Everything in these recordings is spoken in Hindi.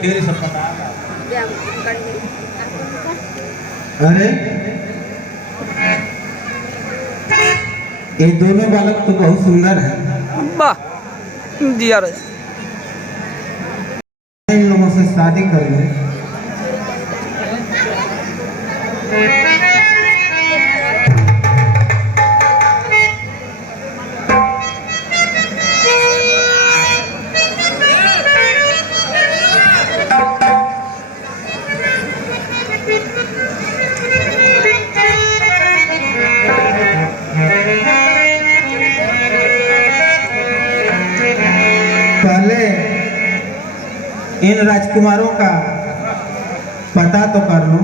डेरे सब पता। अरे ये दोनों बालक तो बहुत सुंदर है। वाह जी यार, इन लोगों से शादी कर ले। पहले इन राजकुमारों का पता तो कर लो।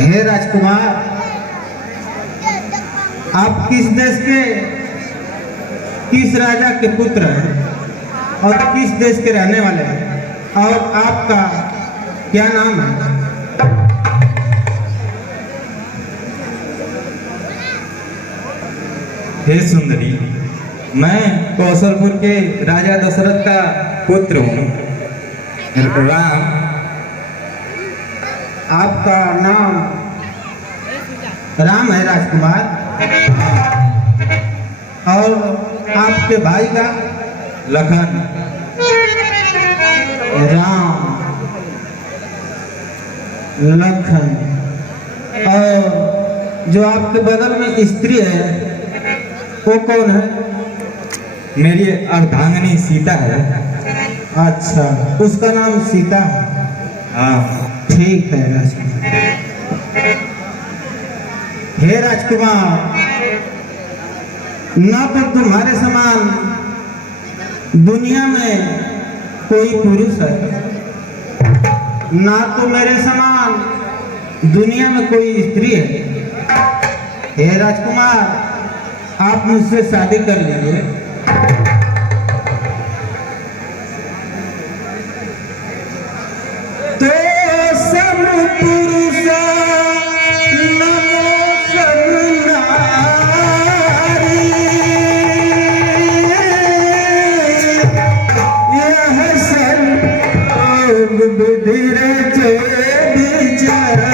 हे राजकुमार, आप किस देश के किस राजा के पुत्र हैं और किस देश के रहने वाले हैं और आपका क्या नाम है? हे सुंदरी, मैं कौशलपुर के राजा दशरथ का पुत्र हूँ, राम। आपका नाम राम है राजकुमार, और आपके भाई का? लखन। राम, लखन। और जो आपके बगल में स्त्री है वो कौन है? मेरी अर्धांगिनी सीता है। अच्छा, उसका नाम सीता है। हाँ ठीक है राजकुमार। हे राजकुमार, न तो तुम्हारे समान दुनिया में कोई पुरुष है, ना तो मेरे समान दुनिया में कोई स्त्री है। हे राजकुमार, आप मुझसे शादी कर लीजिए। तो सब पुरुष नमो सब नारी, यह सब विधि रचे बिचारी।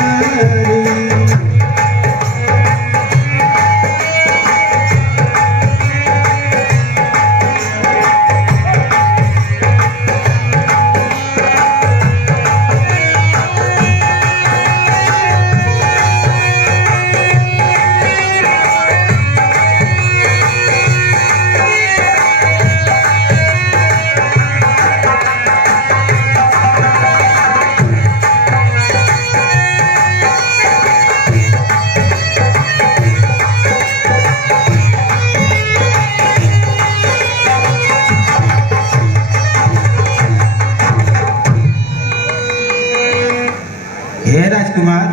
हे राजकुमार,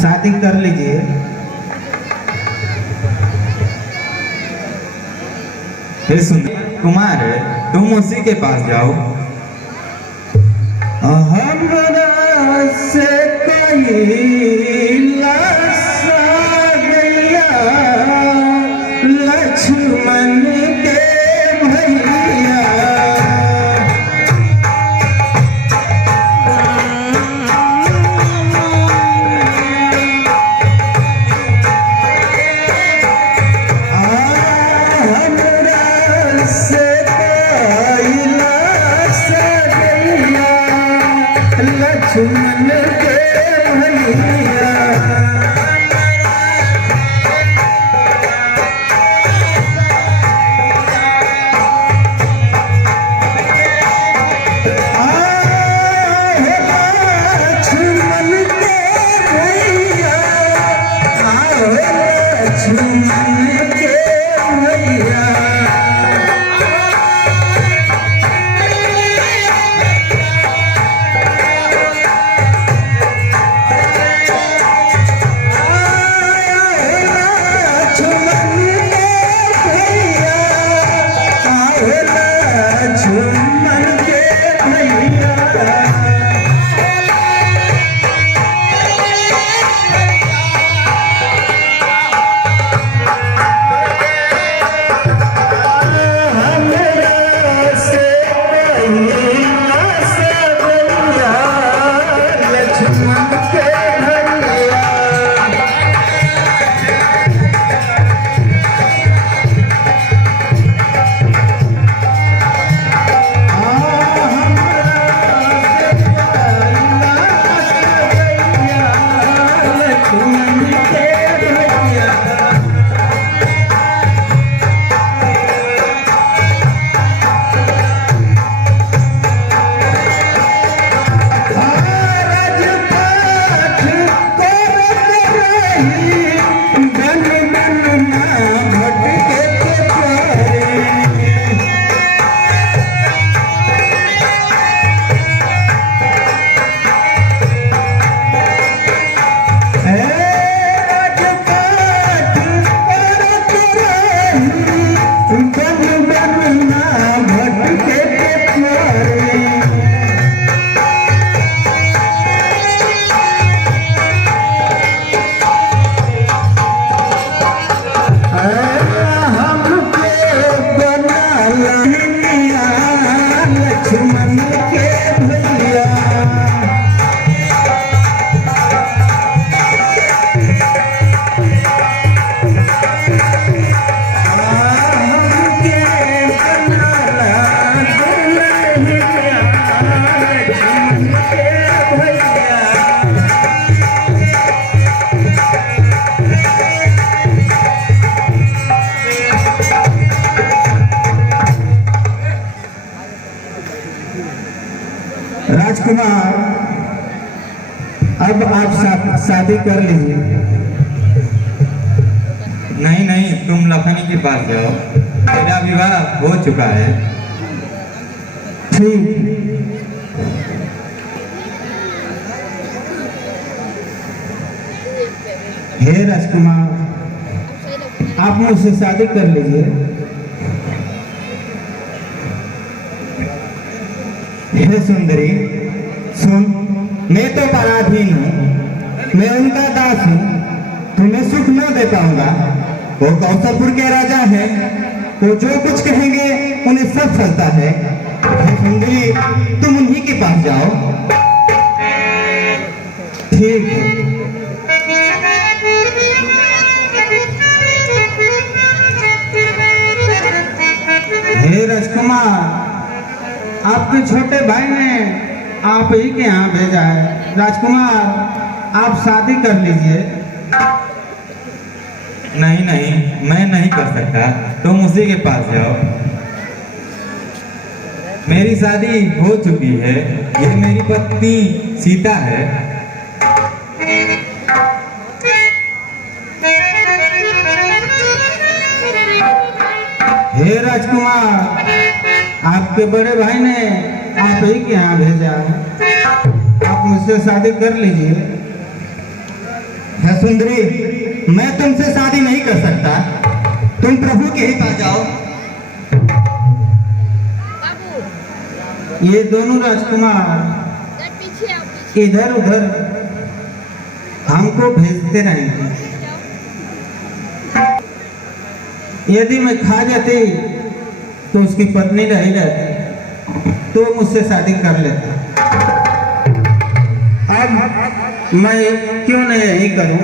शादी कर लीजिए। हे सुंदरी कुमार, तुम उसी के पास जाओ। हमरा से कैलासा गया लक्ष्मण के भैया। लक्ष्मण के भैया। लक्ष्मण के भैया लक्ष्मण के भैया राजकुमार, अब आप शादी कर लीजिए। नहीं नहीं, तुम लखनी के पास जाओ, मेरा विवाह हो चुका है। ठीक। हे राजकुमार, आप मुझसे शादी कर लीजिए। हे सुंदरी, सुन, मैं तो पराधीन हूँ, मैं उनका दास हूँ, तुम्हें सुख न दे पाऊंगा। वो कौशलपुर के राजा हैं, वो जो कुछ कहेंगे उन्हें सब चलता है। हे सुंदरी, तुम उन्हीं के पास जाओ। ठीक है। हे राजकुमार, आपके छोटे भाई ने आप ही के यहाँ भेजा है। राजकुमार, आप शादी कर लीजिए। नहीं नहीं, मैं नहीं कर सकता, तुम उसी के पास जाओ। मेरी शादी हो चुकी है, ये मेरी पत्नी सीता है। हे राजकुमार, आपके बड़े भाई ने आप ही के यहाँ भेजा है, आप मुझसे शादी कर लीजिए। है सुंदरी, मैं तुमसे शादी नहीं कर सकता, तुम प्रभु के ही पास जाओ। ये दोनों राजकुमार इधर उधर हमको भेजते रहेंगे। यदि मैं खा जाती तो उसकी पत्नी रह जाती, तो मुझसे शादी कर लेता। अब मैं क्यों न यही करूं?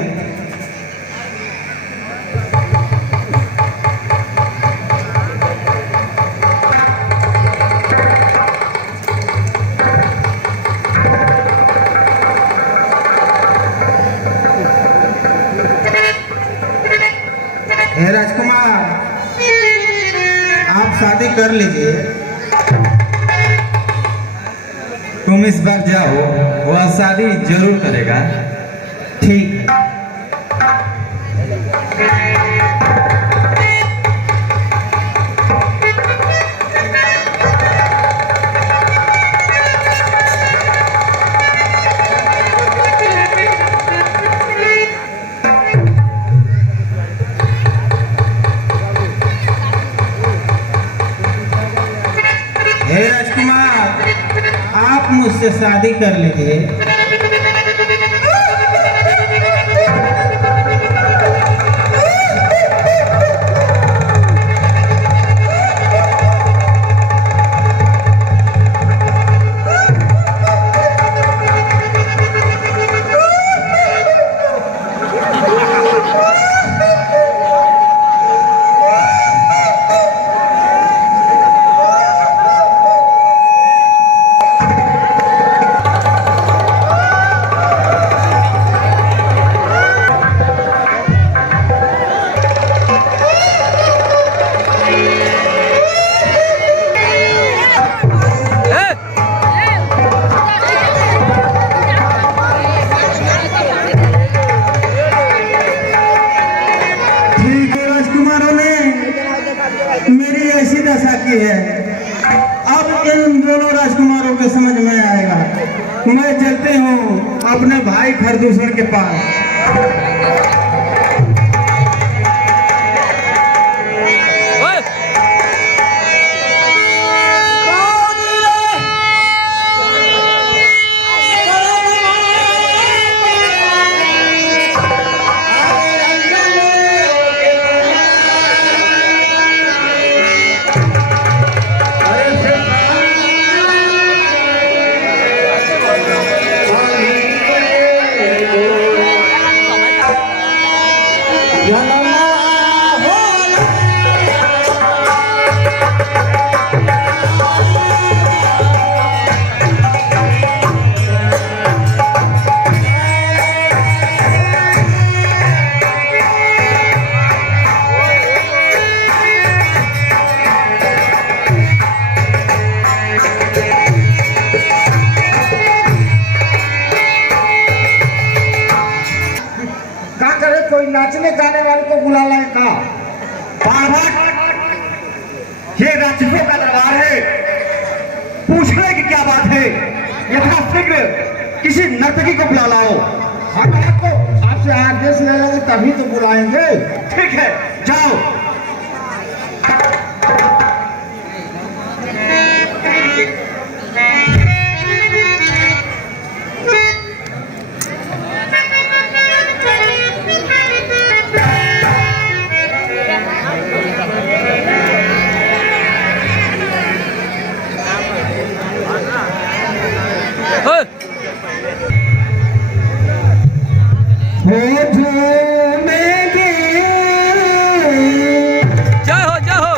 हे राजकुमार, आप शादी कर लीजिए। तुम इस बार जाओ, वह शादी जरूर करेगा। ठीक है। हे राजकुमार, आप मुझसे शादी कर लीजिए। आई है, अब इन दोनों राजकुमारों के समझ में आएगा। मैं चलते हूँ अपने भाई खरदूषण के पास। ओए, क्या करे, कोई नाचने गाने वाले को बुला लाए का? ये राक्षसों का दरबार है, पूछने की क्या बात है? यथा शीघ्र किसी नर्तकी को बुला लाओ। हम आपको आपसे आदेश ले लेंगे तभी तो बुलाएंगे। ठीक है, जाओ। ओए, जय हो जय हो।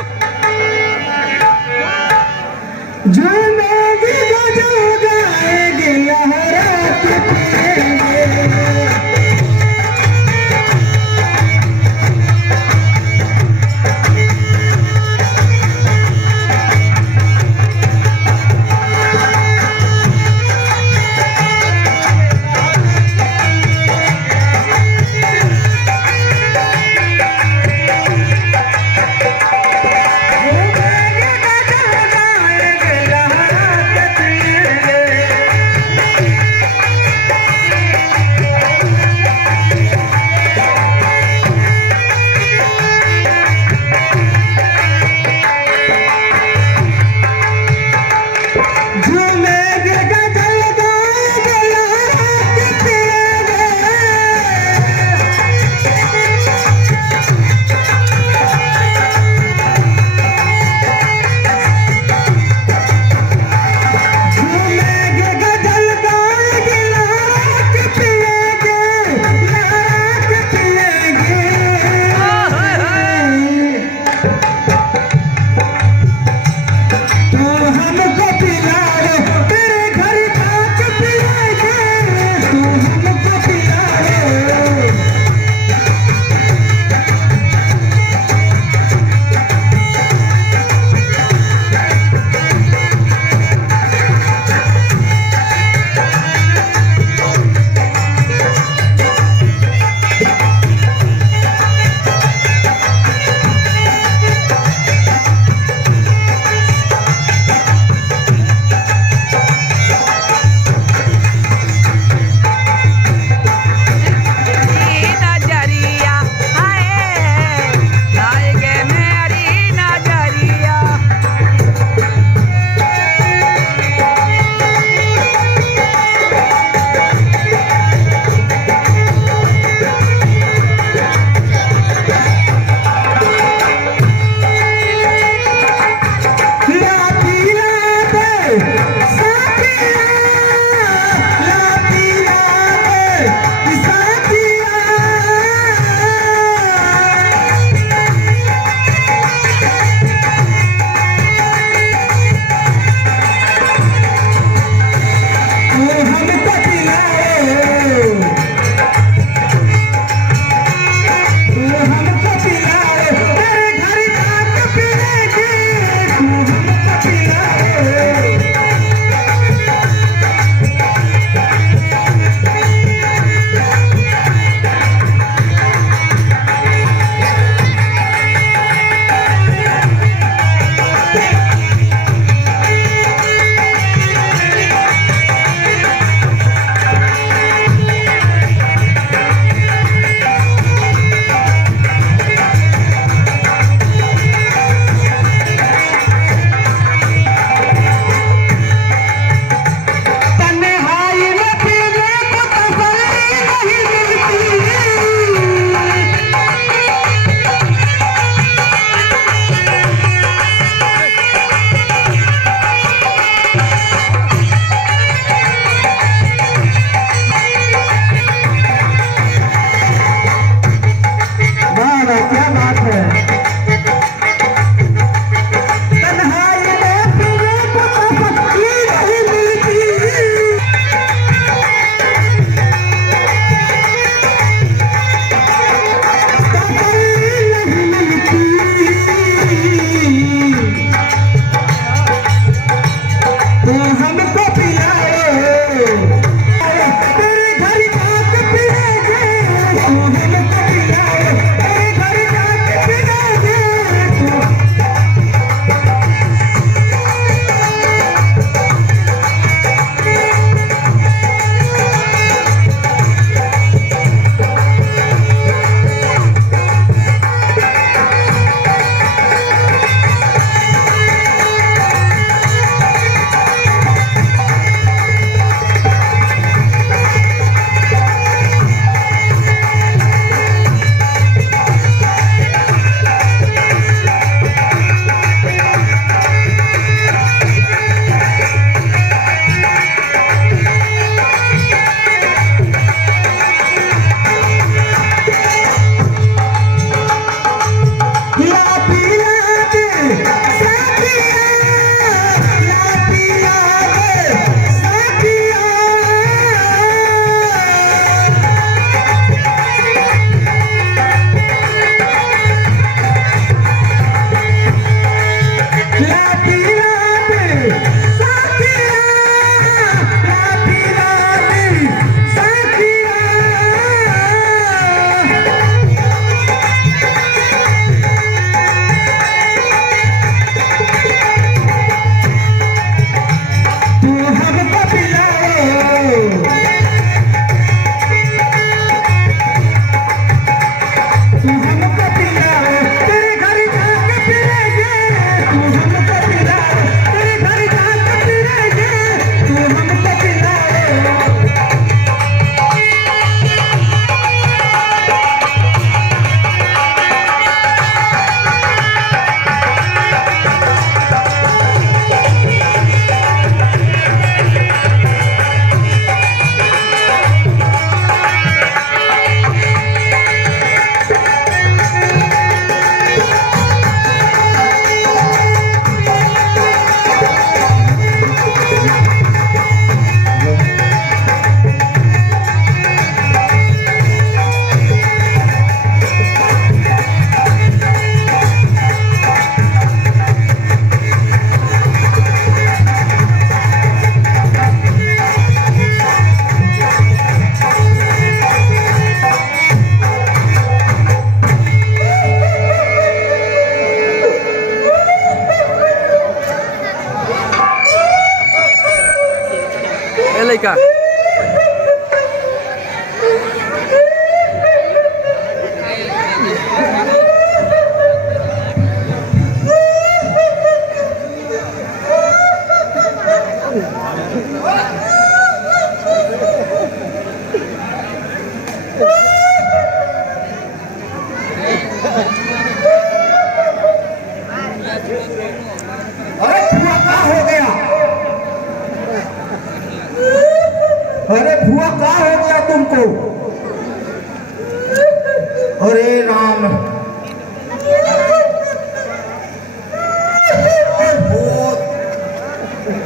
अरे राम,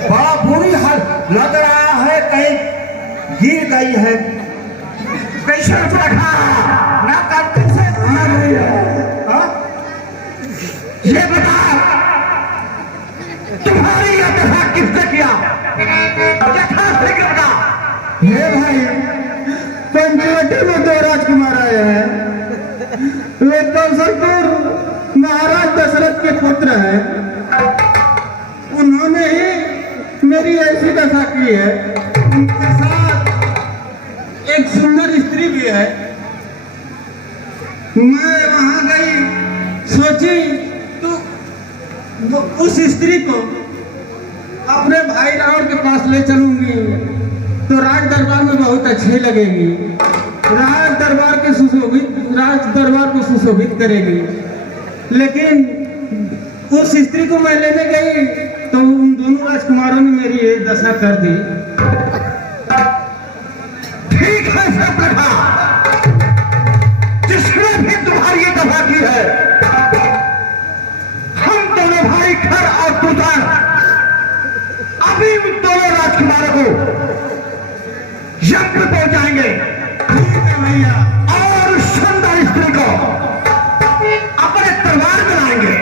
बड़ा बुरी हाल लग रहा है, कहीं गिर गई है। कैसे बैठा ना कर, कैसे हाँ? ये बता, तुम्हारी यह दफा किसने किया? यथाशीघ्र बता। ये भाई पंचवटी में दो राजकुमार आए हैं। वे कौशलपुर महाराज दशरथ के पुत्र हैं। उन्होंने ही मेरी ऐसी दशा की है। उनके साथ एक सुंदर स्त्री भी है। मैं वहां गई, सोची तो उस स्त्री को अपने भाई रावण के पास ले चलूंगी तो राज दरबार में बहुत अच्छी लगेगी। राज दरबार को सुशोभित करेगी। लेकिन उस स्त्री को मैं लेने गई तो उन दोनों राजकुमारों ने मेरी ये दशा कर दी। ठीक है सब लगा, जिसने भी तुम्हारी ये दफा की है, हम दोनों भाई खर और तुतर अभी उन दोनों राजकुमारों को यज्ञ पहुंचाएंगे। ठीक है भैया। और सुंदर स्त्री को अपने तलवार में लाएंगे।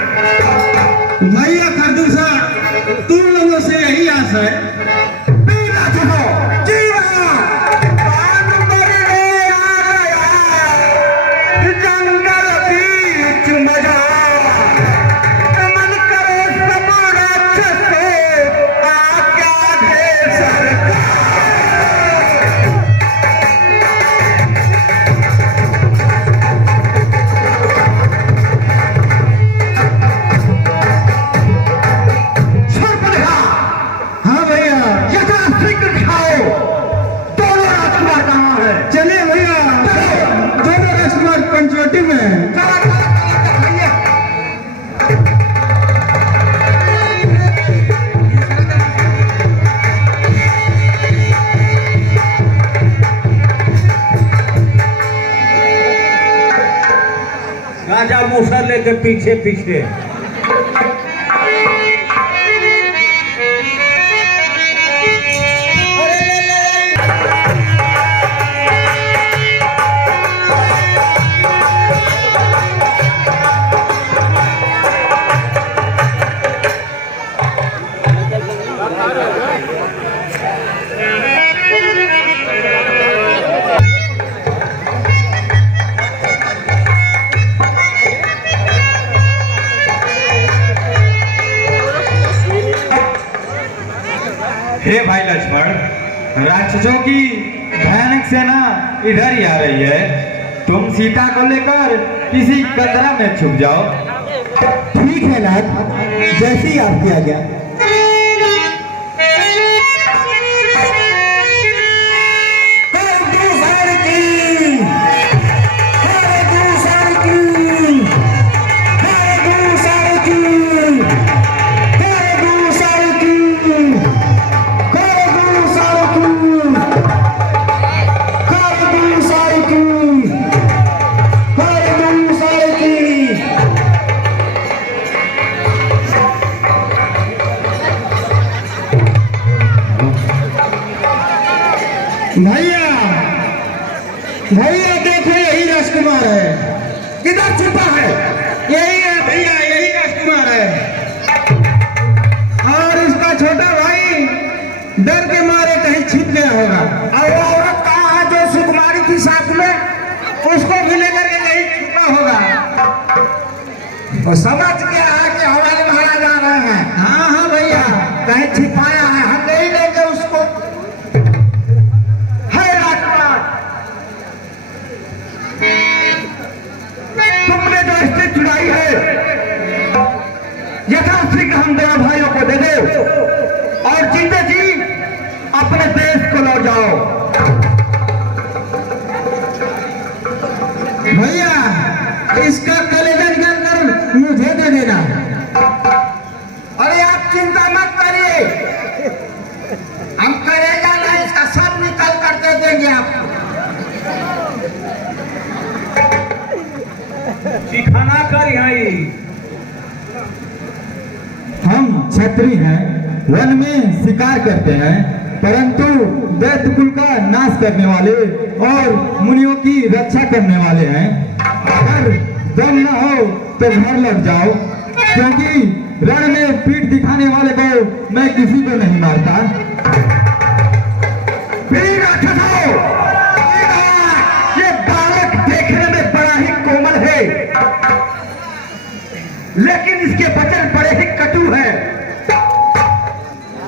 भैया खरदूसा, तुम लोगों से यही आस है। पीला चुको जीवा जंगल बीच मजा मन करे सब राक्षस आज्ञा दे सरकार। हाँ भैया, यथाशीघ्र खाओ। दोनों राजकुमार कहाँ है? चलिए भैया, दोनों राजकुमार पंचवटी में हैं। चला चला चला भैया। गांजा मूसर लेके पीछे पीछे। हे भाई लक्ष्मण, राक्षसों की भयानक सेना इधर ही आ रही है। तुम सीता को लेकर किसी कंदरा में छुप जाओ। ठीक है नाथ, जैसे ही आपकी आज्ञा। भैया भैया देखो, यही राजकुमार है। किधर छुपा है? यही है भैया, यही राजकुमार है। और इसका छोटा भाई डर के मारे कहीं छिप गया होगा। और वो औरत कहाँ है जो सुकुमारी थी साथ में? उसको भी लेकर के कहीं छुपा होगा। वो समझ गया है कि हमारे महाराज आ रहे हैं। हाँ हाँ भैया, कहीं छिपाया है, हम नहीं लेंगे उसको। है राजकुमार, तुमने जो स्थिति चुनाई है, यथाशीघ्र हम दोनों भाइयों को दे दो और जीते जी अपने देश को लौट जाओ। भैया इसका कलेजा निकाल कर मुझे दे देना। अरे आप चिंता मत करिए, हम करेगा नहीं, इसका सब निकल कर दे देंगे आपको। चिखाना कर यहाँ हम क्षत्रिय हैं, वन में शिकार करते हैं, परंतु दैत्य कुल का नाश करने वाले और मुनियों की रक्षा करने वाले हैं। अगर दम न हो तो घर लौट जाओ, क्योंकि रण में पीठ दिखाने वाले को मैं किसी को नहीं मारता। ये बालक देखने में बड़ा ही कोमल है, लेकिन इसके वचन बड़े ही कटु है।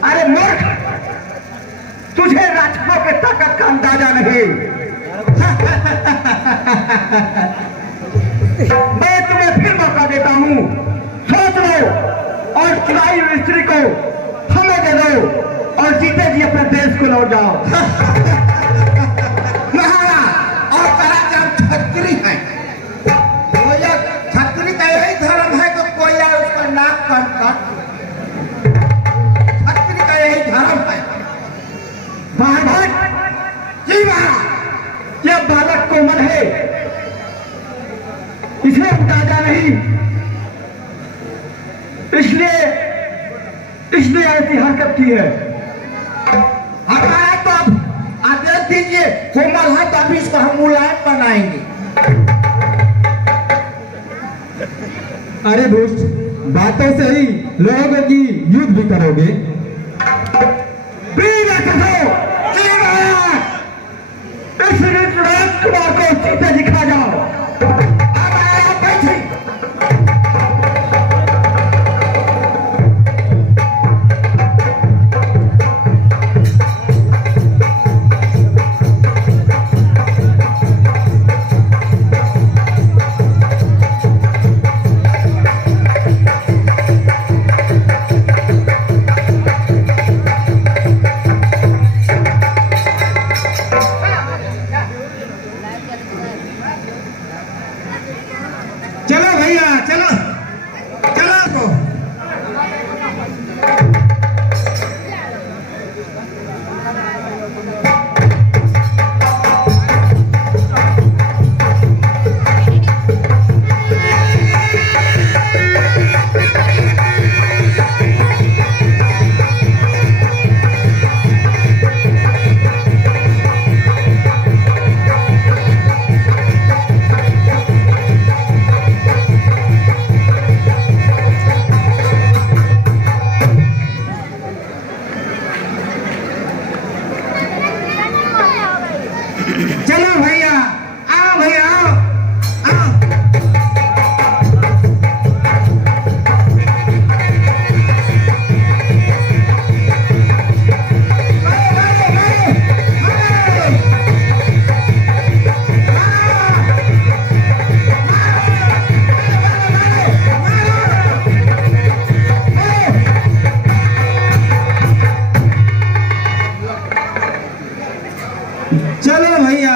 अरे मूर्ख, तुझे राक्षसों के ताकत का अंदाजा नहीं। मैं तुम्हें फिर मौका देता हूं, सोच लो और चुराई हुई स्त्री को हमें दे दो और जीते जी अपने देश को लौट जाओ। और कहा कि हम छत्री हैं, तो यह छत्री का यही धर्म है कि कोई आए उसका नाक काट। छत्री का यही धर्म है। जी महाराज, यह बालक कोमल है, इसे अंदाजा नहीं, इसलिए ऐसी हरकत की है। हमारा तो आप आदेश दीजिए, कोमल है तो अभी इसको हम मुलायम बनाएंगे। अरे दुष्ट, बातों से ही लोगों की युद्ध भी करोगे। को सीधे दिखा जाओ। चलो भैया चलो चलो तो चलो भैया आओ भैया आओ आओ। चलो भैया,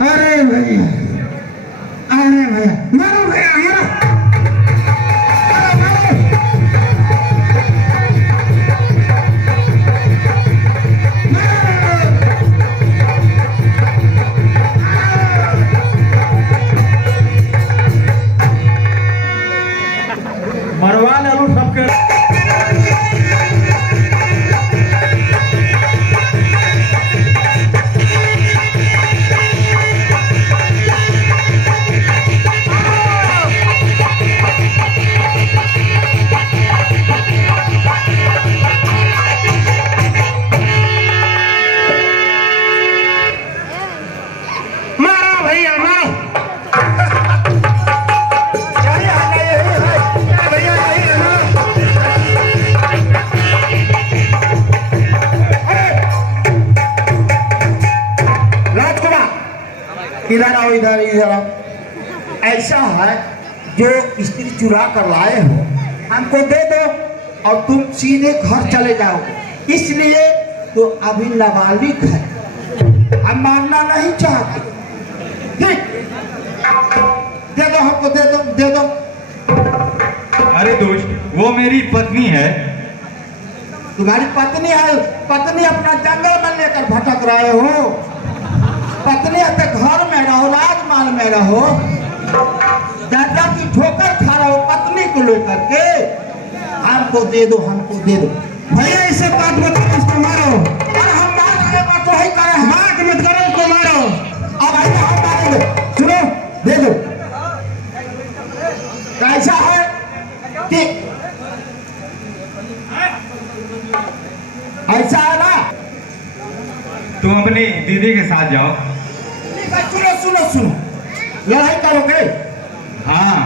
अरे भैया, अरे भैया, मारो भैया मारो। मरवा लू सबके। इधर आओ, इधर इधर आओ। ऐसा है, जो स्त्री चुरा कर लाए हो हमको दे दो और तुम सीधे घर चले जाओ। इसलिए तो अभी नाबालिग है, हम मानना नहीं चाहते। ठीक, दे दो हमको, दे दो दे दो। अरे दोस्त, वो मेरी पत्नी है। तुम्हारी पत्नी है? पत्नी अपना जंगल में लेकर भटक रहे हो। पत्नी है तो घर में रहो, राजमहल में रहो। दे दो, हमको दे दो। भैया इसे बात मत करो, इसको मारो। अरे हम मार रहे बात तो ही करे हैं। बात मत करो, इसको मारो। अब ऐसा हम मारेंगे, सुनो, दे दो। कैसा है कि ऐसा है ना? तुम अपनी दीदी के साथ जाओ। सुनो सुनो सुनो, लड़ाई करोगे? हाँ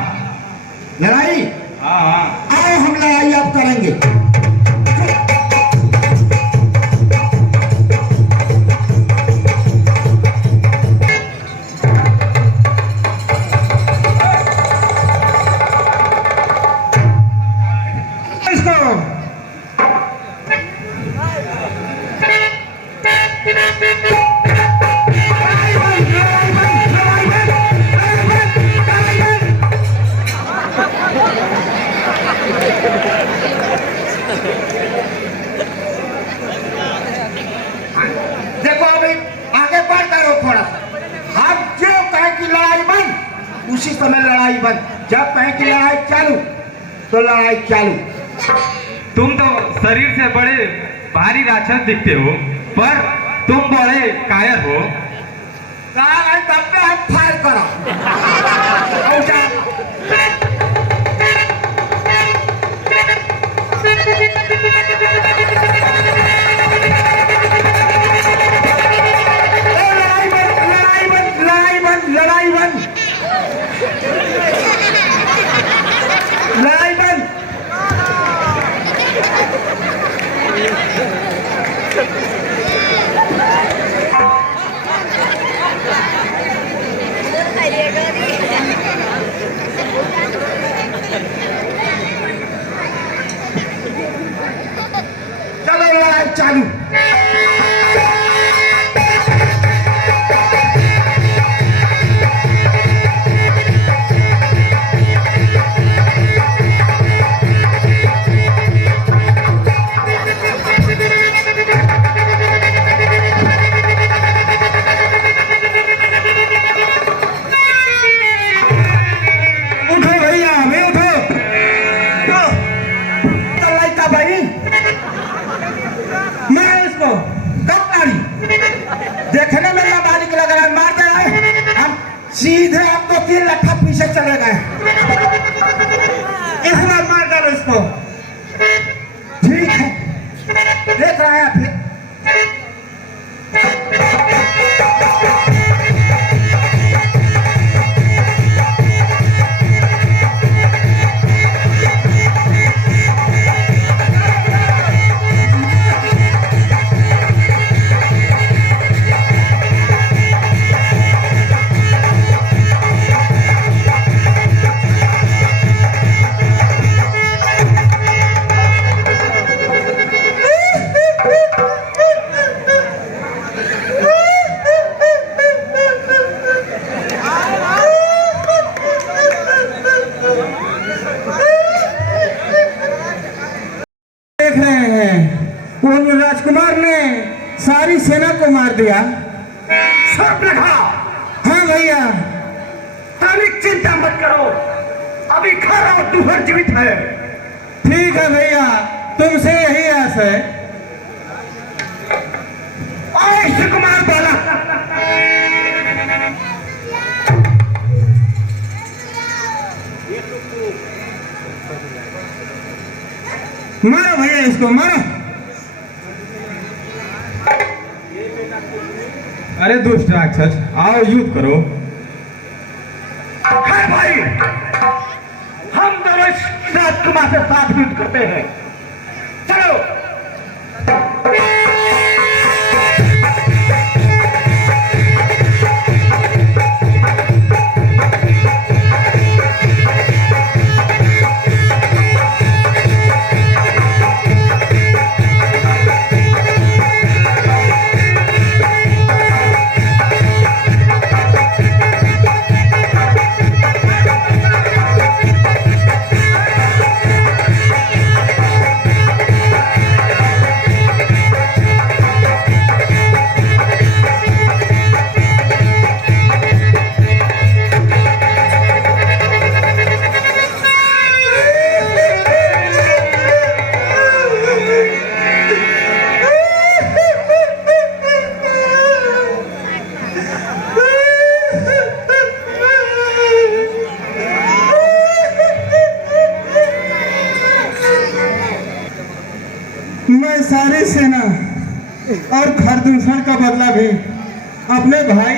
लड़ाई? हाँ हाँ। आओ हम लड़ाई अब करेंगे। इसको देखो अभी आगे बढ़ करो थोड़ा सा। हम जो कहें कि लड़ाई बंद, उसी समय लड़ाई बंद। जब कहें कि लड़ाई चालू, तो लड़ाई चालू। तुम तो शरीर से बड़े भारी राक्षस दिखते हो, पर तुम बड़े कायर हो। कहा है तब पे हम फायर करो। और जा। लड़ाई बंद, लड़ाई बंद, लड़ाई बंद, लड़ाई बंद, लड़ाई बंद। चलो लड़ाई चालू। उठो भैया, अभी उठो। चल का भाई, मारो इसको। कब मारी? देखने में नाबालिग लग रहा है, मार दे रहा है। हम सीधे हम तो 3 लट्ठा पीछे चले गए। इस बार मार डालो इसको। ठीक है, देख रहे हैं फिर। देख रहे हैं, वो राजकुमार ने सारी सेना को मार दिया। सब लगा। हाँ भैया, तनिक चिंता मत करो, अभी खरा और दूसर जीवित है। ठीक है भैया, तुमसे यही आस है। और कुमार बोला, मारो भैया इसको, मारो। अरे दुष्ट राक्षस, आओ युद्ध करो। है भाई, हम दोनों राजकुमार से साथ युद्ध करते हैं। चलो। और खरदूषण का बदला भी अपने भाई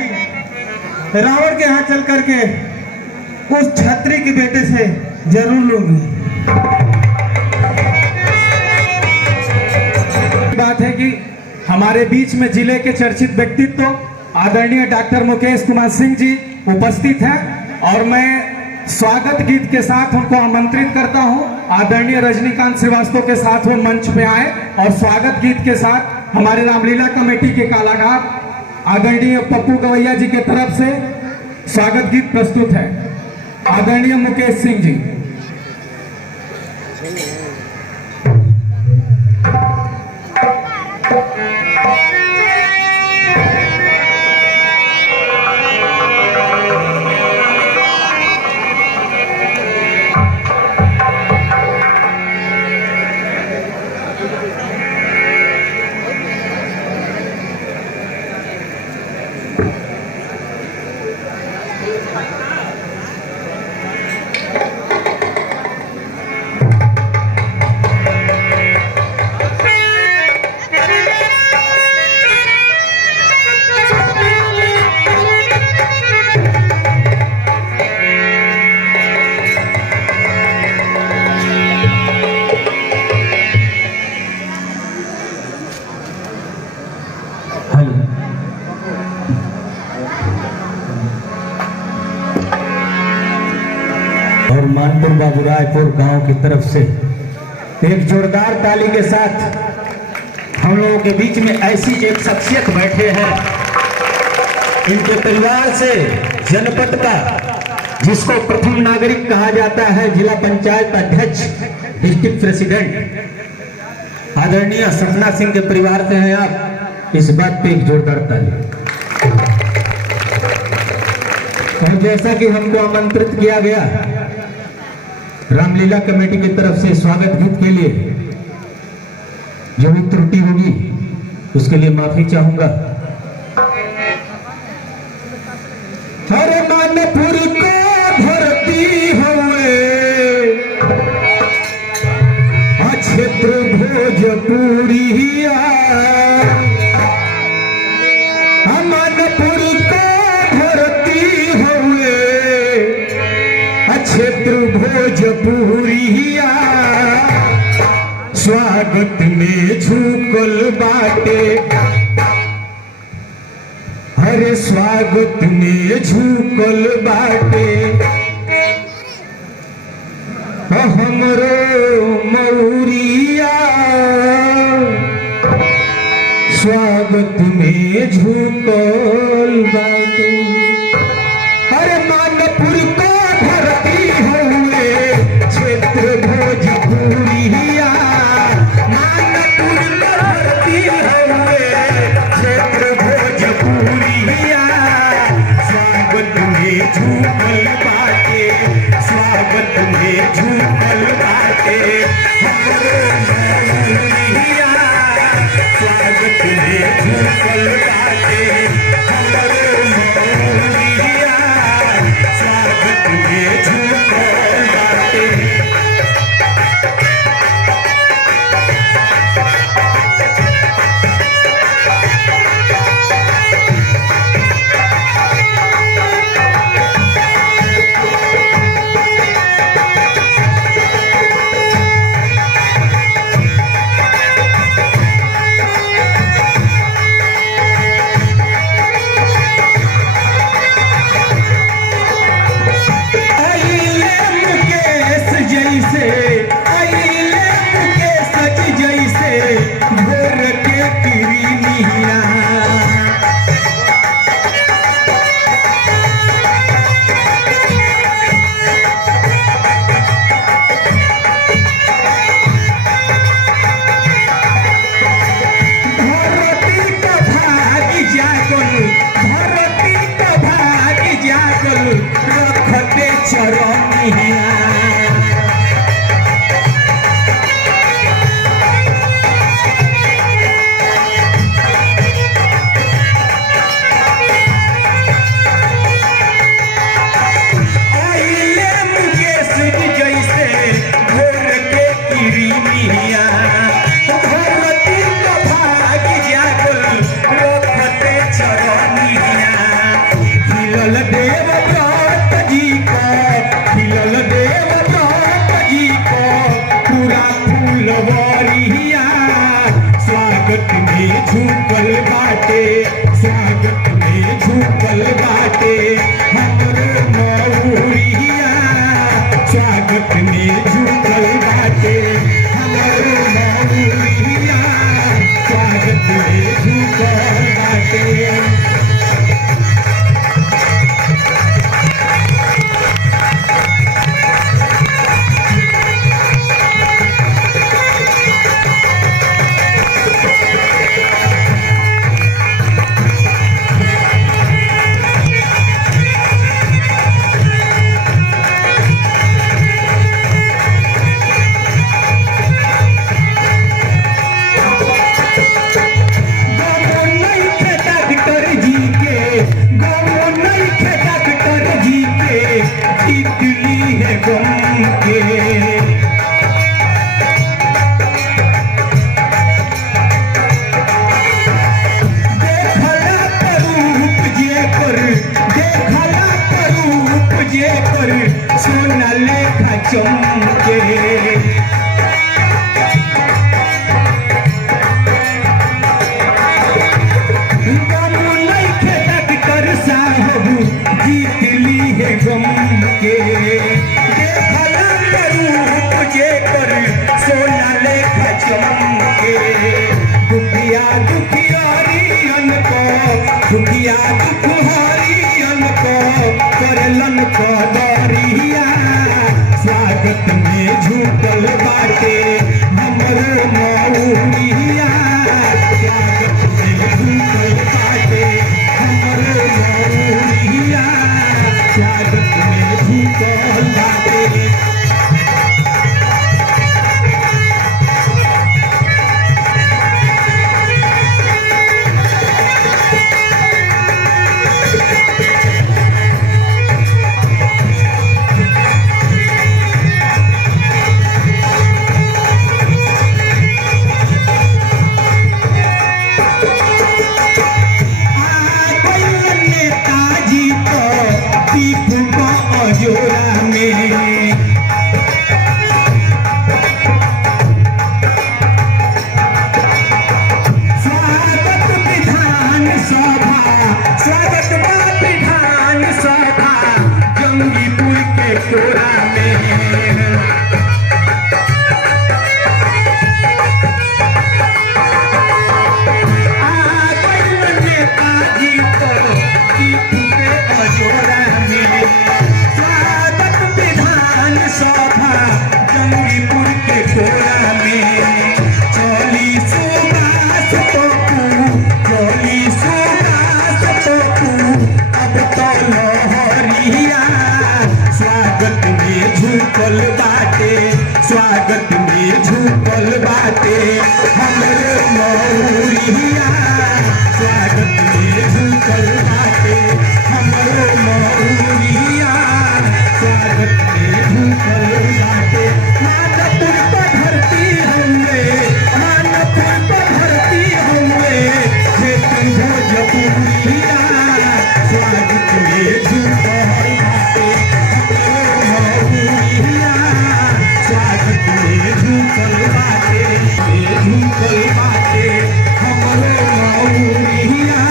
रावण के यहाँ चल करके उस छत्री के बेटे से जरूर लूंगी। बात है कि हमारे बीच में जिले के चर्चित व्यक्तित्व आदरणीय डॉक्टर मुकेश कुमार सिंह जी उपस्थित हैं और मैं स्वागत गीत के साथ उनको आमंत्रित करता हूं। आदरणीय रजनीकांत श्रीवास्तव के साथ वो मंच पे आए और स्वागत गीत के साथ हमारे रामलीला कमेटी के कलाकार आदरणीय पप्पू गवैया जी के तरफ से स्वागत गीत प्रस्तुत है। आदरणीय मुकेश सिंह जी। और मानपुर बाबू रायपुर गांव की तरफ से एक जोरदार ताली के साथ हम लोगों के बीच में ऐसी एक शख्सियत बैठे हैं, इनके परिवार से जनपद का जिसको प्रथम नागरिक कहा जाता है, जिला पंचायत अध्यक्ष, डिस्ट्रिक्ट प्रेसिडेंट आदरणीय सपना सिंह के परिवार से हैं आप। इस बात पे एक जोरदार ताली। और जैसा कि हमको आमंत्रित किया गया रामलीला कमेटी की तरफ से स्वागत गीत के लिए, जो भी त्रुटि होगी उसके लिए माफी चाहूंगा। हरे मानपुर को धरती हुए क्षेत्र भोजपुरिया, मानपुर को धरती हुए क्षेत्र भोजपुरिया, स्वागत में झुकल बाटे, हरे स्वागत में झुकल बाटे, हमरो मौरिया, स्वागत में झुकल बाटे। हरे मानपुर को धरती हुए क्षेत्र भोजपुरिया, मानपुर को धरती हुए क्षेत्र भोजपुरिया, स्वागत में झुकल बाटे, स्वागत में झुकल बाटे, हमरो मौरिया, स्वागत में झुकल बाटे, हमरो मौरिया, स्वागत में झुकल बाटे। जीत ली है गम के। देखला परूप जे कर सोना लेखा चमके। जीत ली है गम के। देखला रूप जे कर सोना लेखा चमके। दुखिया दुखियारियन को दुखिया दुखहारियन को करलन को दरिया। स्वागत में झूठल बाटे हमर मौरिया। स्वागत में झूठल बाटे हमर मौरिया। स्वागत में झूठल बाटे। नेताजी तो दीप जोरा में। स्वागत विधान सभा जंगीपुर के कोरा में। नेताजी को जोरा में। स्वागत विधान सभा जंगीपुर के कोरा में। चली सुबास तोपू अब तो लहरिया। स्वागत में झुकल बाटे स्वागत में झुकल बाटे हमरे मौरिया। स्वागत में झुकल बाटे हमरो मौरिया। स्वागत में झुकल बाटे। मानपुर पर धरती होंगे मानपुर पर धरती होंगे खेती भोजपुरिया। स्वागत में झुकल बाटे हमरो मौरिया। स्वागत में झुकल बाटे झुकल बाटे हमरो मौरिया।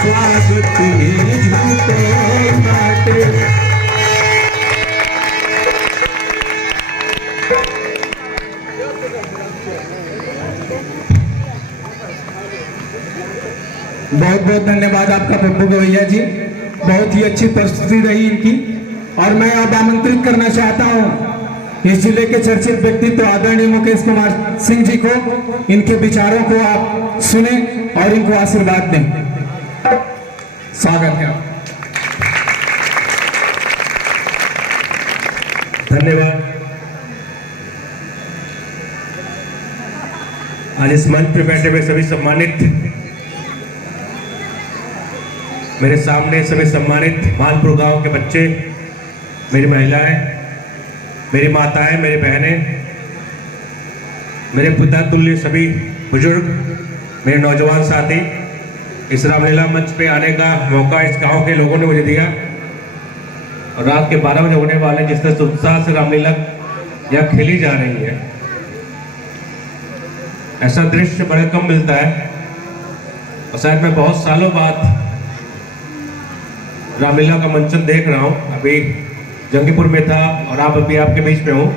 स्वागत में झुकल बाटे। बहुत बहुत धन्यवाद आपका पप्पू गवैया जी। बहुत ही अच्छी प्रस्तुति रही इनकी। और मैं अब आमंत्रित करना चाहता हूं इस जिले के चर्चित व्यक्तित्व आदरणीय मुकेश कुमार सिंह जी को। इनके विचारों को आप सुने और इनको आशीर्वाद दें। स्वागत है। धन्यवाद। आज इस मंच पे बैठे हुए सभी सम्मानित, मेरे सामने सभी सम्मानित मालपुर गांव के बच्चे, मेरी महिलाएं, मेरी माताएं, मेरी बहनें, मेरे पिता तुल्य सभी बुजुर्ग, मेरे नौजवान साथी, इस रामलीला मंच पे आने का मौका इस गांव के लोगों ने मुझे दिया। और रात के 12 बजे होने वाले जिस तरह से उत्साह से रामलीला यहाँ खेली जा रही है, ऐसा दृश्य बड़ा कम मिलता है। और शायद मैं बहुत सालों बाद रामलीला का मंचन देख रहा हूँ। अभी जंगीपुर में था और आप अभी आपके बीच में हूँ।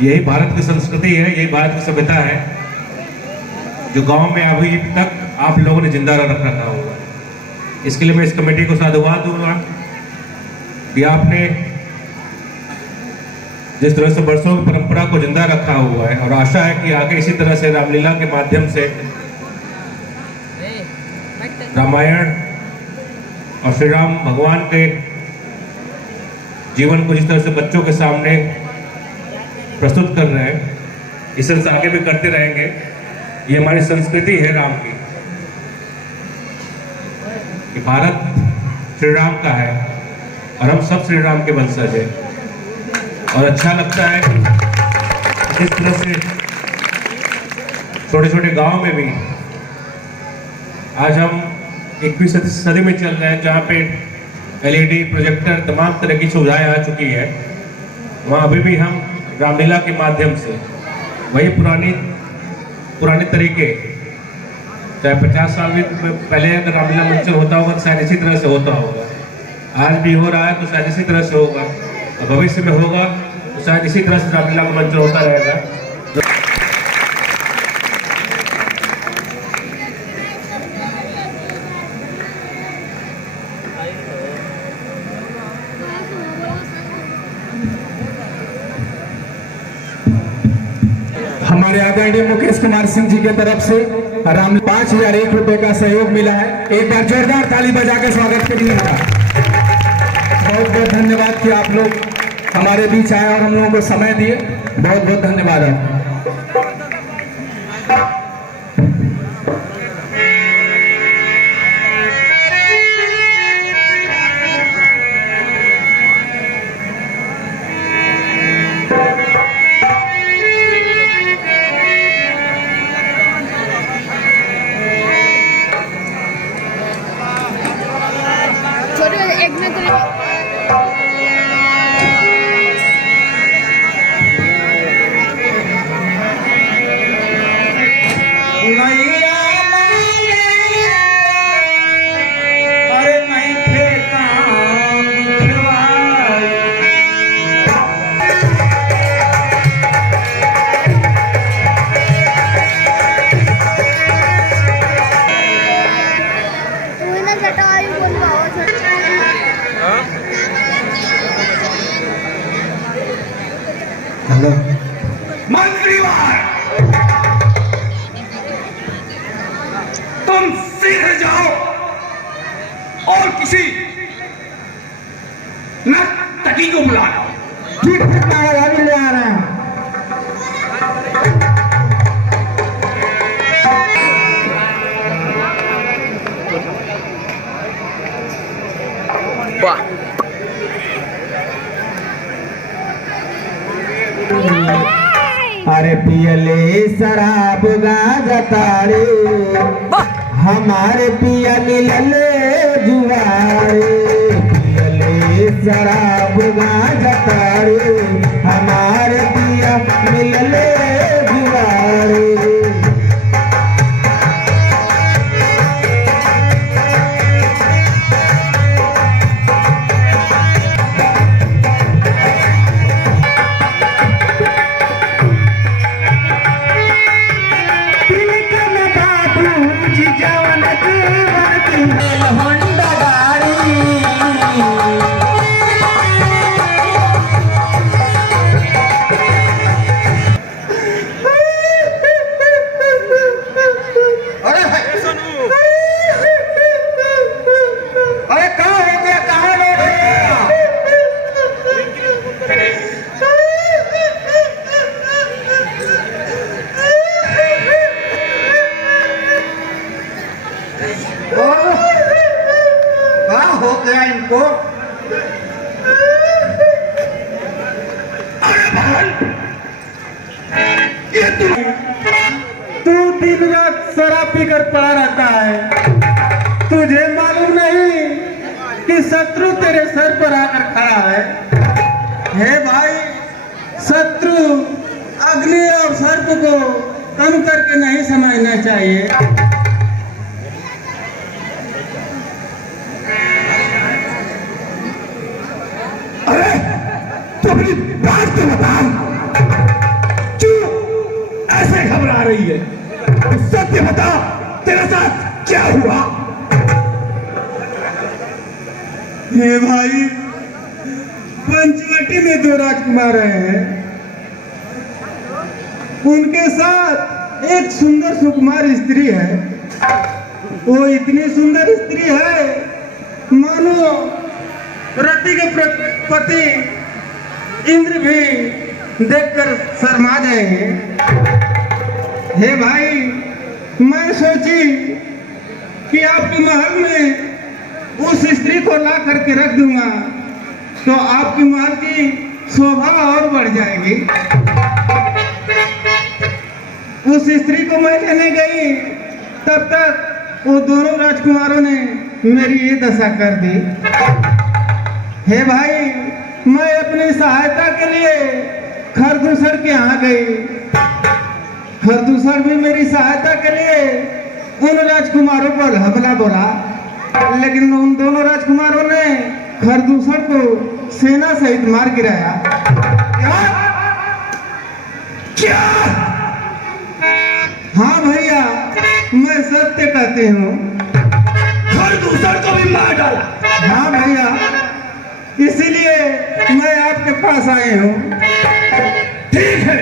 यही भारत की संस्कृति है, यही भारत की सभ्यता है जो गांव में अभी तक आप लोगों ने जिंदा रख रखा हुआ है। इसके लिए मैं इस कमेटी को साधुवाद दूंगा कि आपने जिस तरह से वर्षों की परंपरा को जिंदा रखा हुआ है। और आशा है कि आगे इसी तरह से रामलीला के माध्यम से रामायण और श्री राम भगवान के जीवन को जिस तरह से बच्चों के सामने प्रस्तुत कर रहे हैं, इस तरह से आगे भी करते रहेंगे। ये हमारी संस्कृति है राम की, कि भारत श्री राम का है और हम सब श्री राम के वंशज हैं। और अच्छा लगता है कि इस तरह से छोटे छोटे गांव में भी आज हम 21वीं सदी में चल रहे हैं, जहाँ पे LED प्रोजेक्टर तमाम तरह की सुविधाएं आ चुकी है। वहाँ अभी भी हम रामलीला के माध्यम से वही पुराने तरीके, चाहे 50 साल में पहले अगर रामलीला मंचन होता होगा तो शायद इसी तरह से होता होगा, आज भी हो रहा है तो शायद इसी तरह से होगा, और भविष्य में होगा तो शायद इसी तरह से रामलीला का मंचन होता रहेगा। हमारे आदरणीय मुकेश कुमार सिंह जी की तरफ से राम 5001 रुपए का सहयोग मिला है। एक बार जोरदार ताली बजा के स्वागत करिएगा। बहुत बहुत धन्यवाद कि आप लोग हमारे बीच आए और हम लोगों को समय दिए। बहुत बहुत धन्यवाद आपका। एक में मैया अरे मैं फेंका उठवाई। ना जटायु बोलवाओ हेलो मंत्रीवार, तुम सीधे जाओ और किसी नर्तकी को बुला लो। ठीक अभी ले आ रहे हैं। वाह अरे पियले शराब गाजा तारे, हमारे पिया मिलले जुआरे। पियले शराब गाजा तारे, हमारे पिया मिलले जुआरे। अरे भाई, अरे कहाँ हो गया, कहाँ ले गया? क्या हो गया इनको? अरे भाई, ये तू दिन रात शराब पीकर पड़ा रहता है। तुझे मालूम नहीं कि शत्रु तेरे सर पर आकर खड़ा है। हे भाई, शत्रु अग्नि और सर्प को कम करके नहीं समझना चाहिए। अरे तो अपनी बात तो बता, क्यों ऐसे घबरा रही है? तो सत्य बता, तेरे साथ क्या हुआ? हे भाई, पंचवटी में 2 राजकुमार हैं। उनके साथ एक सुंदर सुकुमार स्त्री है। वो इतनी सुंदर स्त्री है मानो रति के पति इंद्र भी देखकर शर्मा जाएंगे। हे भाई, मैं सोची कि आपके महल में उस स्त्री को ला करके रख दूंगा, तो आपकी महल की शोभा और बढ़ जाएगी। उस स्त्री को मैं लेने गई, तब तक वो दोनों राजकुमारों ने मेरी ये दशा कर दी। हे भाई, मैं अपनी सहायता के लिए खरदूसर के यहाँ गई। खरदूसर भी मेरी सहायता के लिए उन राजकुमारों पर हमला बोला, लेकिन उन दोनों राजकुमारों ने खरदूसर को सेना सहित मार गिराया। क्या? हाँ भैया, मैं सत्य कहती हूँ। खरदूसर को भी मार डाला? हाँ भैया, इसीलिए मैं आपके पास आई हूँ। ठीक है,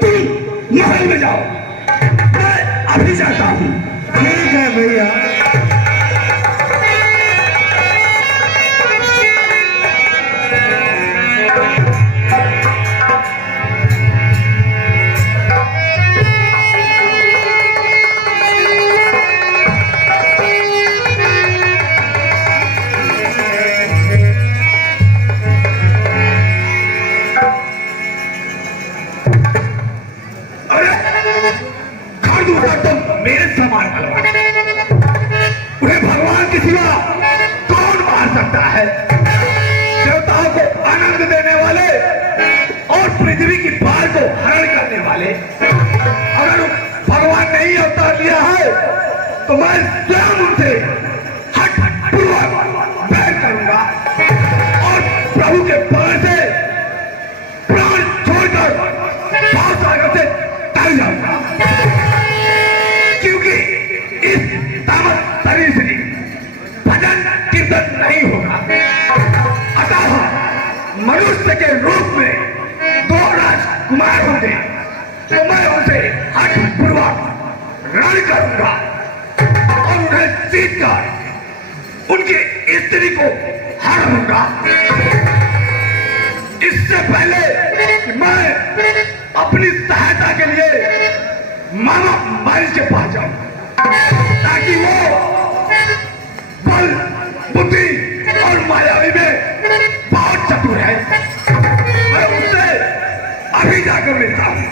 तुम महल में जाओ, मैं अभी जाता हूँ। ठीक है भैया। खरदूसर तो मेरे समान बलवान, उन्हें भगवान के सिवा कौन मार सकता है? देवताओं को आनंद देने वाले और पृथ्वी की पार को हरण करने वाले, अगर भगवान नहीं अवतार लिया है तो मैं स्वयं उनसे हठपूर्वक बैर करूंगा और प्रभु के बल से प्राण छोड़कर भाव सागर से तर जाऊंगा, क्योंकि इस तामत शरीर से भजन कीर्तन नहीं होगा। अतः मनुष्य के रूप में दो राजकुमार होंगे तो मैं उनसे हठपूर्वक रण करूंगा और उन्हें जीत कर उनकी स्त्री को हराऊंगा। इससे पहले कि मैं अपनी सहायता के लिए मामा बारिश के पास जाऊं, ताकि वो बल, बुद्धि और मायावी में बहुत चतुर है। मैं उससे अभी जाकर मिलता हूं।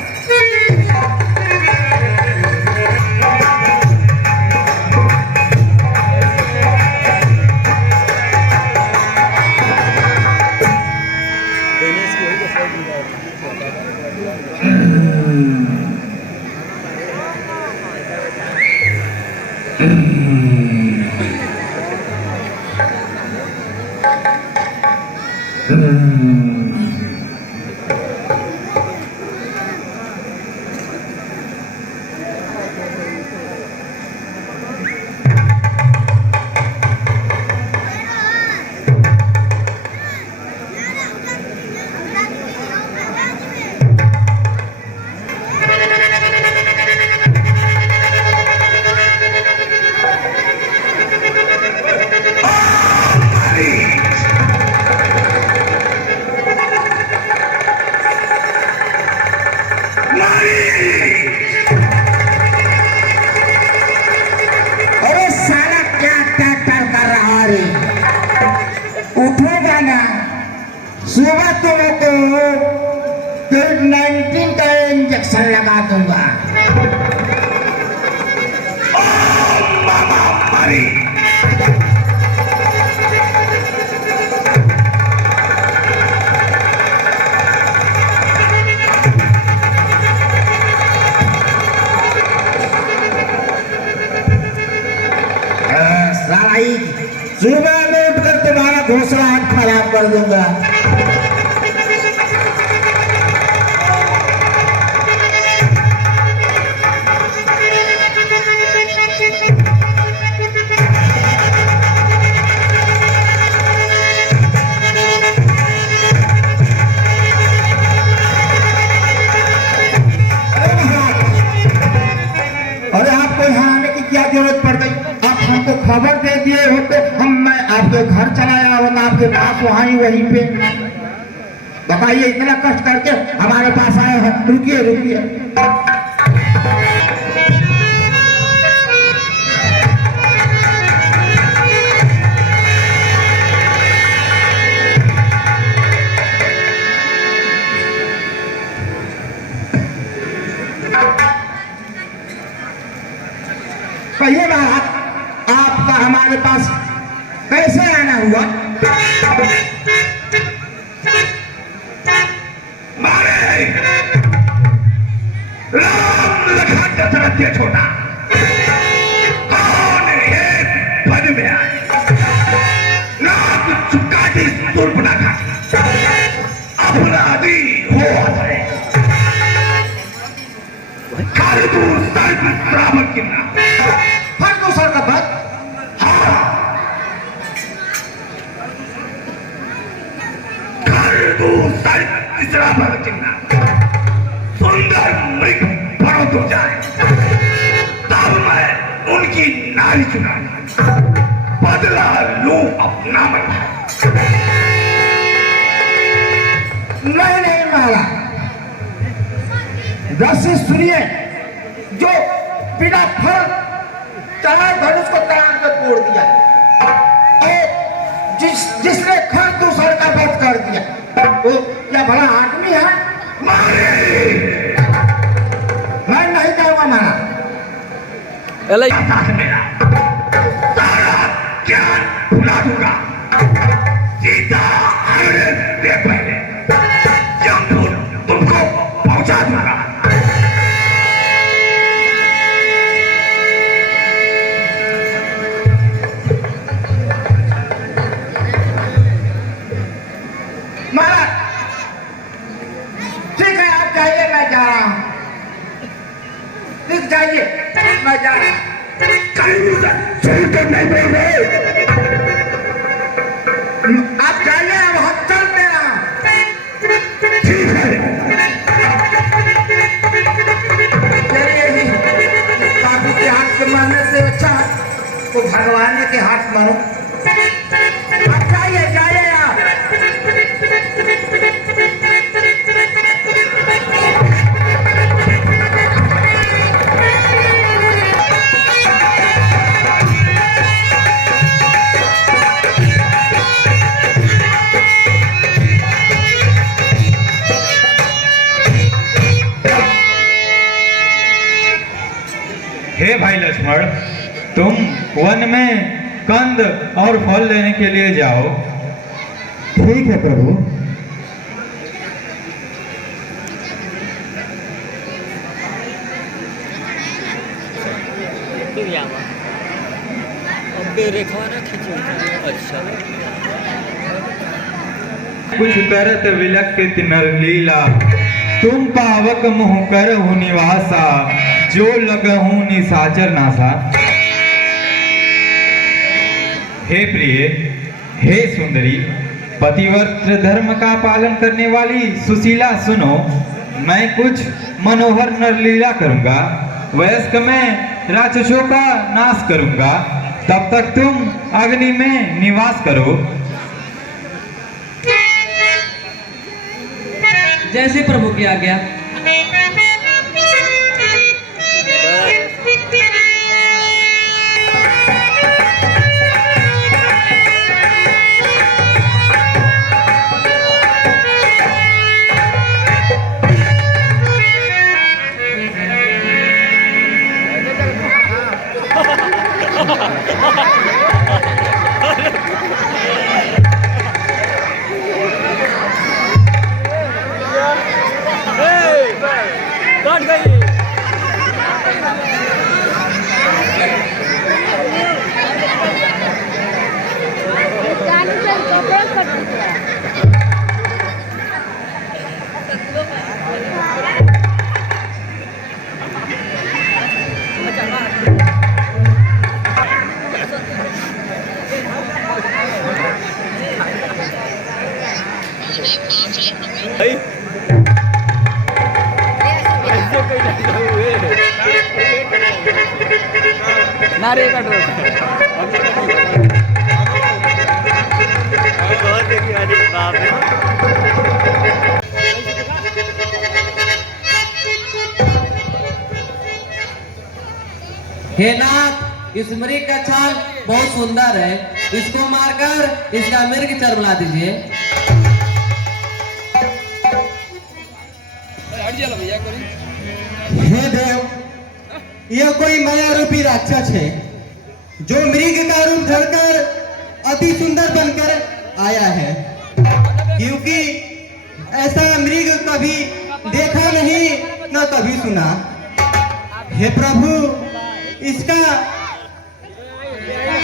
अरे साला क्या ट्रैक्टर कर रहा रे? उठेगा ना, सुबह तुमको कोविड-19 का इंजेक्शन लगा दूंगा। सुबह में उठकर तुम्हारा घोसला खराब कर दूंगा। अरे आपको यहाँ आने की क्या जरूरत पड़ गई? आप हमको खबर दे दिए होते, मैं आपके घर चला आया होगा, आपके पास वहीं पे। बताइए, इतना कष्ट करके हमारे पास आए हैं। रुकिए रुकिए, दिया छोटा, कौन है पद में आए, नाक चुका दी सुर्पनखा, अपराधी हो है, कर तू सर्प बराबर कितना, हर दूसर का बात कर तू सर्प तीसरा बराबर कितना, सुंदर मृग बड़ो तो जाए, तब मैं उनकी नारी चुना, बदला लूं अपना मन। नहीं मारा, रस्सी सुनिए, जो बिना फल चढ़ाए धनुष को तरार कर तोड़ दिया, और जिसने खर दूसर का वध कर दिया, वो क्या बड़ा आदमी है? मैं नहीं जाऊंगा मारा। एलै मेरा सारा ज्ञान भुला दूंगा, सीता आने से पहले यमपुर तुमको पहुंचा दूंगा। महाराज ठीक है, आप जाइए, मैं जा रहा हूं। ठीक, जाइए, मैं जा रहा हूं। छोड़कर नहीं बोल रहे, आप जाइए, अब हम चल दे रहा हूं। ठीक है। चलिए ही, काफी के हाथ के मारने से अच्छा तो भगवान के हाथ मारो। आप जाइए, जाइए आप। हे भाई लक्ष्मण, तुम वन में कंद और फल लेने के लिए जाओ। ठीक है प्रभु। कुछ करत विलक्षित नर लीला, तुम पावक मुह कर हूँ निवासा, जो लगहूँ निशाचर नासा। हे प्रिय, हे सुंदरी, पतिव्रत धर्म का पालन करने वाली सुशीला, सुनो, मैं कुछ मनोहर नरलीला करूंगा। वयस्क में राक्षसों का नाश करूंगा, तब तक तुम अग्नि में निवास करो। जैसे प्रभु की आज्ञा। कट गई। जाने से कपड़ा कट गया। नारे का ड्रेस हे नाथ, इस मृग का छाल बहुत सुंदर है, इसको मारकर इसका मृग चरमला दीजिए। हे देव, यह कोई माया रूपी राक्षस है जो मृग का रूप धरकर अति सुंदर बनकर आया है, क्योंकि ऐसा मृग कभी देखा नहीं न कभी सुना। हे प्रभु, इसका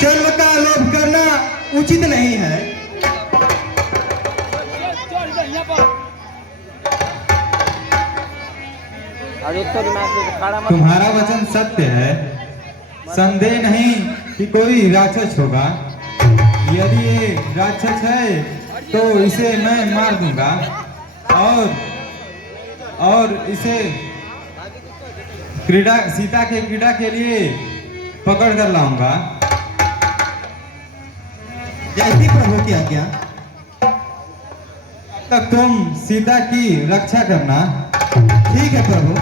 जन्म का लोभ करना उचित नहीं है। तुम्हारा वचन सत्य है, संदेह नहीं कि कोई राक्षस होगा। यदि ये राक्षस है तो इसे मैं मार दूंगा और इसे सीता के क्रीड़ा के लिए पकड़ कर लाऊंगा। जैसी प्रभु की आज्ञा। तब तुम सीता की रक्षा करना। ठीक है प्रभु।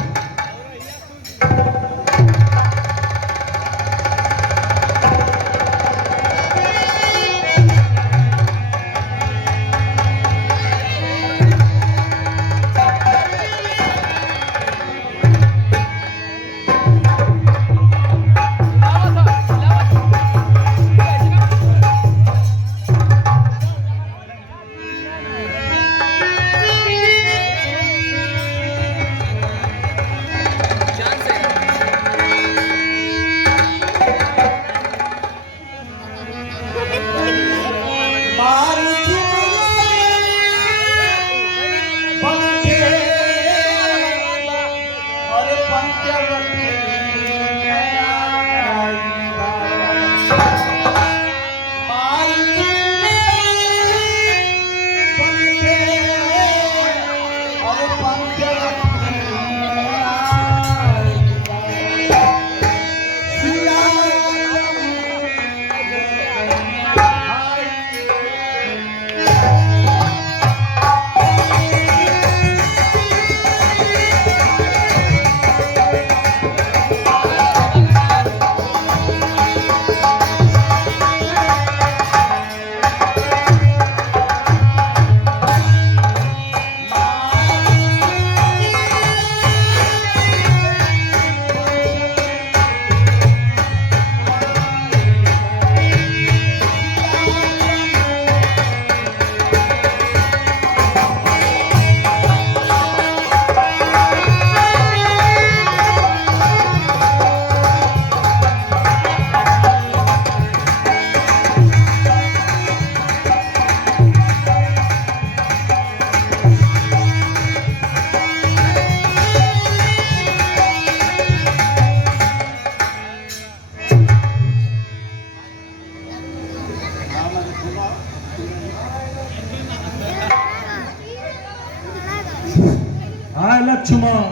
हाय लक्ष्मण,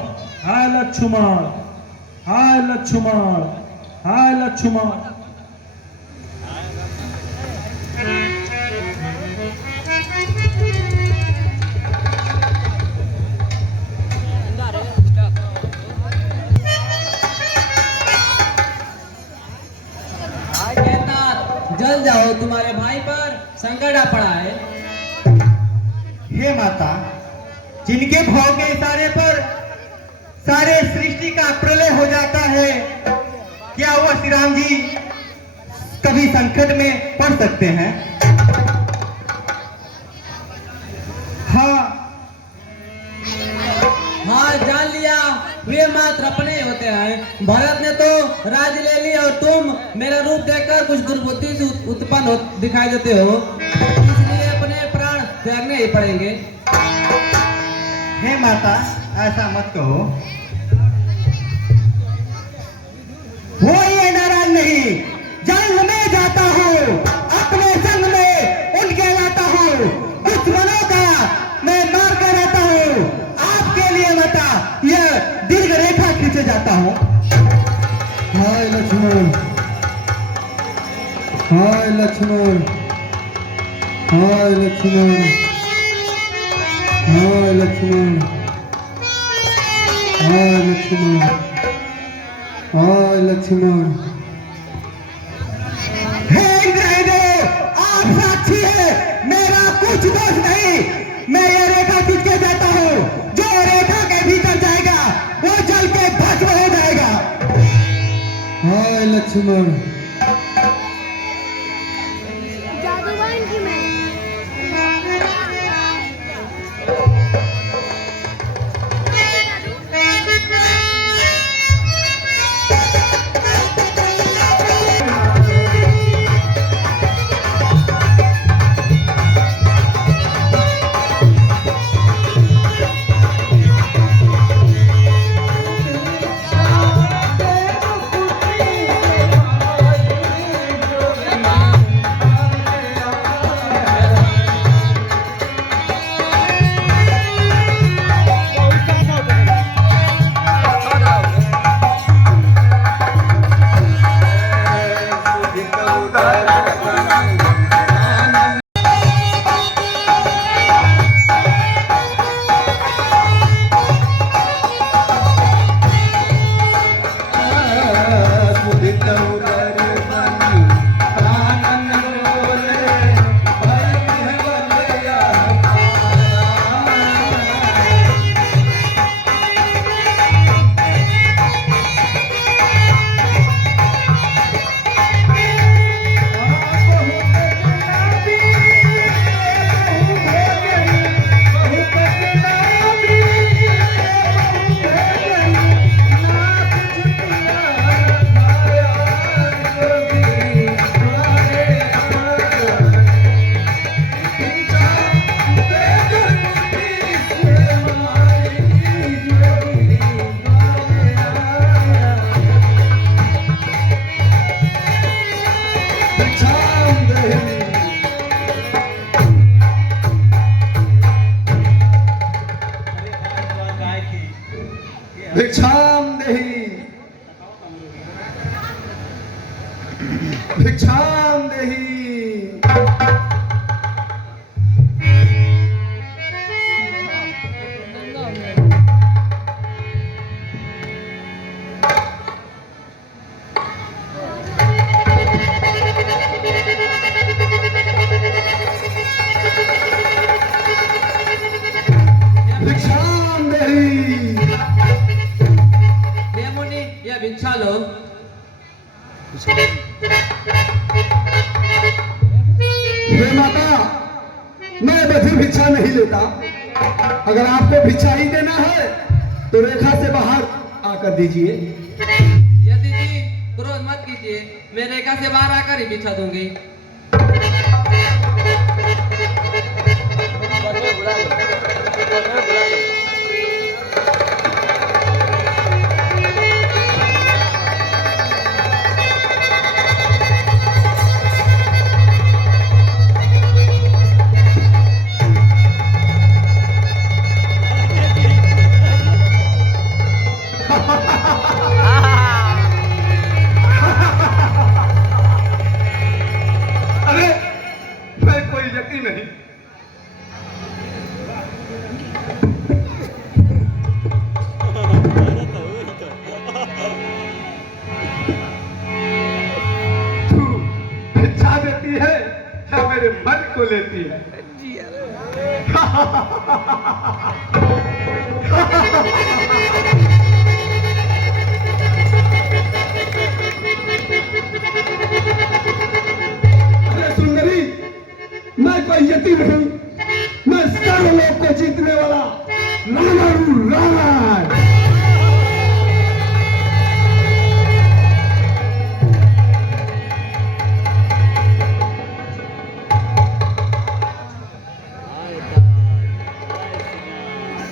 हाय लक्ष्मण, हाय लक्ष्मण, हाय लक्ष्मण। जल जाओ, तुम्हारे भाई पर संकट आ पड़ा है। हे माता, जिनके भाव के इशारे पर सारे सृष्टि का प्रलय हो जाता है, क्या वह श्री राम जी कभी संकट में पड़ सकते हैं? हाँ, जान लिया, वे मात्र अपने ही होते हैं। भरत ने तो राज ले लिया और तुम मेरा रूप देखकर कुछ दुर्बुद्धि से उत्पन्न दिखाई देते हो, इसलिए अपने प्राण त्यागने ही पड़ेंगे। हे माता, ऐसा मत कहो। वो ये नाराज नहीं, जंग में जाता हूँ, अपने संग में उनके लाता हूँ, दुश्मनों का मैं मार कर रहता हूँ। आपके लिए माता यह दीर्घ रेखा खींचे जाता हूँ। हाय लक्ष्मण, हाय लक्ष्मण, हाय लक्ष्मण, हाय लक्ष्मण, हाय लक्ष्मण, हाय लक्ष्मण। हे इंद्रदेव, आप साक्षी है, मेरा कुछ दोष नहीं। मैं ये रेखा खींच के जाता हूँ, जो रेखा के भीतर जाएगा वो जल के भस्म हो जाएगा। हाय लक्ष्मण, जादूगर की मैं हे माता, मैं बधिर भिक्षा नहीं लेता। अगर आपको भिक्षा ही देना है तो रेखा से बाहर आकर दीजिए। यदि जी क्रोध मत कीजिए, मैं रेखा से बाहर आकर ही भिक्षा दूंगी। अरे मैं कोई यकीन नहीं। तू भिक्षा देती है या मेरे मन को लेती है? अरे सुंदरी, मैं कोई यतीम नहीं, मैं सर्वलोक को जीतने वाला रावण हूं, रावण।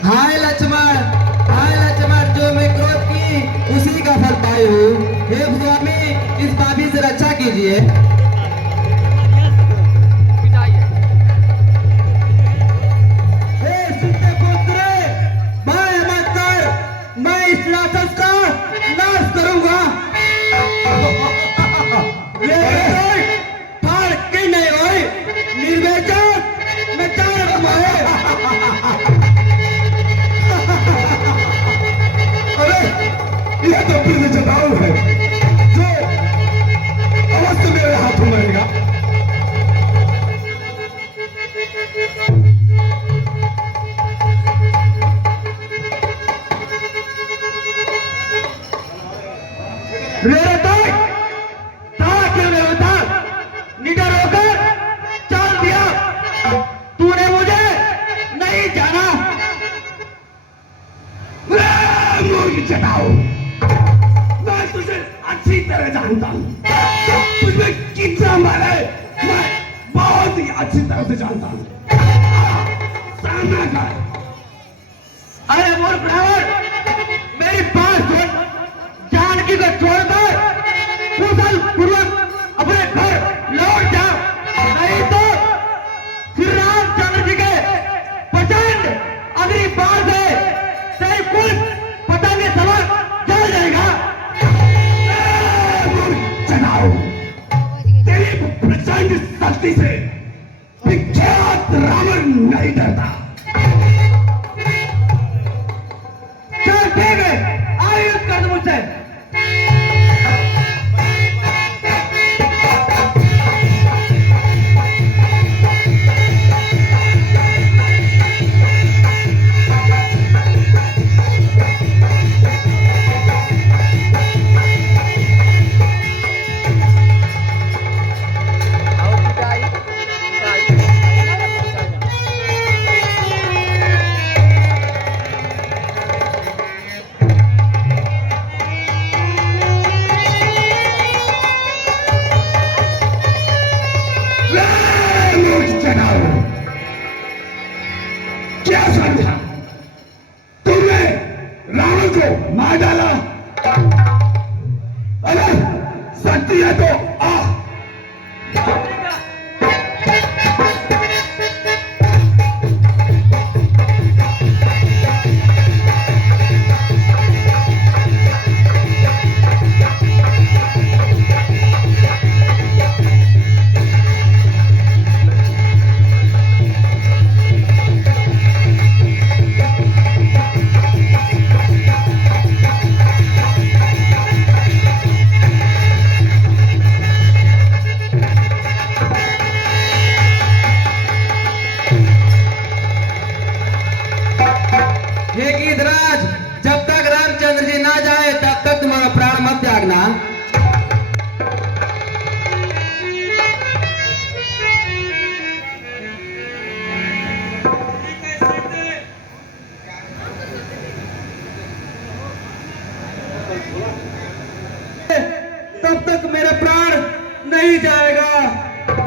हाय लक्ष्मण, जो मैं क्रोध की उसी का फल पाई हूँ। हे स्वामी, इस पापी से रक्षा कीजिए। मैं इस राक्षस का नाश करूंगा। नहीं होई निर्वेचक मैं चार कमाए। अरे यह तो फिर जटाऊ है जो अवश्य मेरे हाथों में रहेगा। मेरे निडर होकर चल दिया। तूने मुझे नहीं जाना। मूर्ख जटाऊ, मैं तुझे अच्छी तरह जानता हूँ। तुझमें कितना बल है मैं बहुत ही अच्छी तरह से जानता हूँ। सामना कर। अरे मूर्ख रावण, मेरी बात सुन। जानकी को छोड़कर कुशल पूर्वक अपने घर लौट जा, नहीं तो श्री रामचंद्र जी के प्रचंड अग्निबाण से तेरी कुल पतंग सवार जल जाएगा। जनाओ, तेरी प्रचंड शक्ति से विख्यात रावण नहीं डरता। चल ठीक है, आयुष कर दो मुझसे। क्या समझा तुमने रावण को मार डाला? अगर शक्ति है तो आ। प्राण नहीं जाएगा।